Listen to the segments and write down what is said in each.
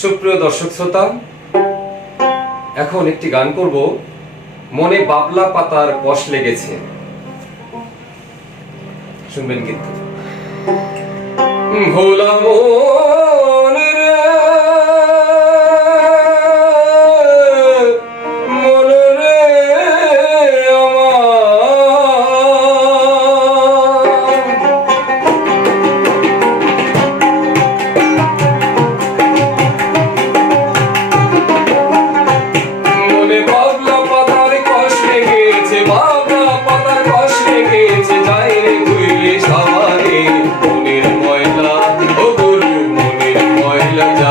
সুপ্রিয় দর্শক শ্রোতা, এখন একটি গান করব। মনে বাবলা পাতার কষ লেগেছে। শুনবেন কিন্তু। ভোলা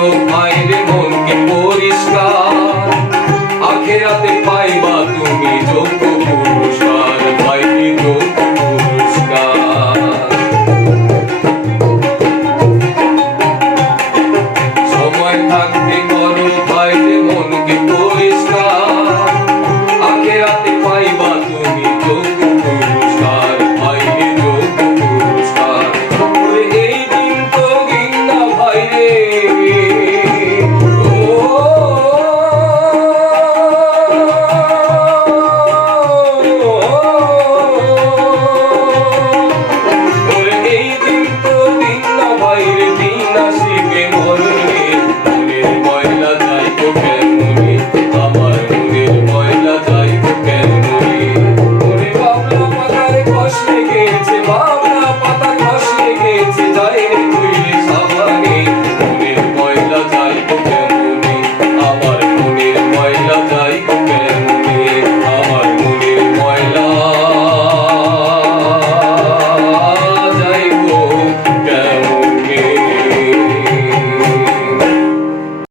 চোখ মায়ের মনকে পরিষ্কার। আখেরাতে পাইবা সময় থাকতে Take it to my